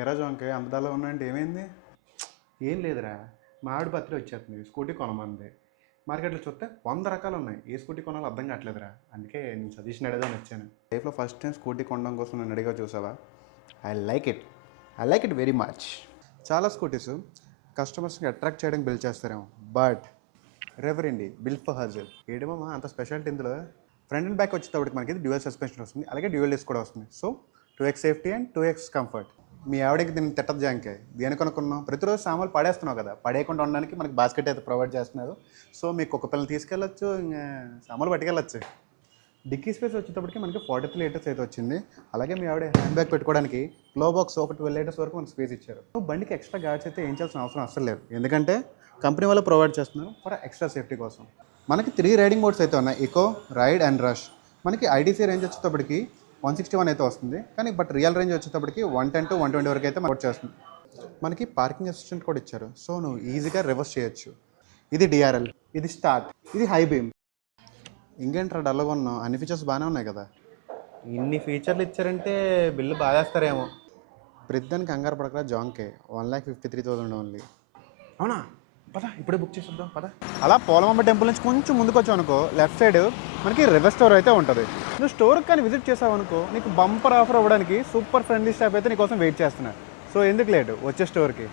ఎరా జోంకే అంతదాలో ఉన్నాయంటే ఏమైంది? ఏం లేదురా, మా ఆవిడ బర్త్డే వచ్చేస్తుంది, స్కూటీ కొనమంది. మార్కెట్లో చూస్తే 100 రకాలు ఉన్నాయి, ఏ స్కూటీ కొనాలో అర్థం కావట్లేదురా. అందుకే నేను సజెషన్ అడగదాని వచ్చాను. లైఫ్లో ఫస్ట్ టైం స్కూటీ కొనడం కోసం నేను అడిగా, చూసావా? I like it very much. చాలా స్కూటీస్ కస్టమర్స్ని అట్రాక్ట్ చేయడానికి బిల్డ్ చేస్తారేమో, బట్ రెవరెండి బిల్డ్ ఫర్ హజల్ ఏడేమో అంత స్పెషాలిటీ ఇందులో. ఫ్రంట్ అండ్ బ్యాక్ వచ్చేటప్పటికి మనకి డ్యూయల్ సస్పెన్షన్ వస్తుంది, అలాగే డ్యూయల్ డిస్క్ కూడా వస్తుంది. So 2x safety and 2x comfort. మీ ఆవిడకి దీన్ని తిట్టదు జాంకే, దేని కొనుక్కున్నాం? ప్రతిరోజు సామాన్లు పడేస్తున్నావు కదా, పడేయకుండా ఉండడానికి మనకి బాస్కెట్ అయితే ప్రొవైడ్ చేస్తున్నారు. సో మీకు ఒక పిల్లలు తీసుకెళ్ళచ్చు, ఇంకా సామాన్లు పట్టుకెళ్ళచ్చు. డిక్కీ స్పేస్ వచ్చేటప్పటికి మనకి 43 లీటర్స్ అయితే వచ్చింది. అలాగే మీ ఆవిడ హ్యాండ్ బ్యాగ్ పెట్టుకోవడానికి గ్లో బాక్స్ ఒక 12 లీటర్స్ వరకు మనకి స్పేస్ ఇచ్చారు. బండికి ఎక్స్ట్రా గార్డ్స్ అయితే ఏం చేయాల్సిన అవసరం అసలు లేదు, ఎందుకంటే కంపెనీ వాళ్ళు ప్రొవైడ్ చేస్తున్నారు ఫర్ ఎక్స్ట్రా సేఫ్టీ కోసం. మనకి 3 రైడింగ్ మోడ్స్ అయితే ఉన్నాయి, ఎకో, రైడ్ అండ్ రష్. మనకి ఐడీసీ రేంజ్ వచ్చేటప్పటికి 161 అయితే వస్తుంది, కానీ బట్ రియల్ రేంజ్ వచ్చేటప్పటికి 110 to 120 వరకు అయితే మనకు చేస్తుంది. మనకి పార్కింగ్ అసిస్టెంట్ కూడా ఇచ్చారు, సో నువ్వు ఈజీగా రివర్స్ చేయొచ్చు. ఇది డిఆర్ఎల్, ఇది స్టార్ట్, ఇది హై బీమ్. ఇంకేంట్రా డల్గా ఉన్నావు? అన్ని ఫీచర్స్ బాగానే ఉన్నాయి కదా. ఇన్ని ఫీచర్లు ఇచ్చారంటే బిల్లు బాగా వేస్తారేమో. ప్రతిదానికి కంగారు పడకరా జాంకే, 1,53,000 ఓన్లీ. అవునా? పద ఇప్పుడే బుక్ చేసేద్దాం పద. అలా పోలమ్మ టెంపుల్ నుంచి కొంచెం ముందుకు వచ్చావు అనుకో, లెఫ్ట్ సైడ్ మనకి రివర్ స్టోర్ అయితే ఉంటుంది. నువ్వు స్టోర్కి కానీ విజిట్ చేసావు అనుకో, నీకు బంపర్ ఆఫర్ అవ్వడానికి సూపర్ ఫ్రెండ్లీ స్టాఫ్ అయితే నీకోసం వెయిట్ చేస్తున్నారు. సో ఎందుకు లేటు, వచ్చే స్టోర్కి.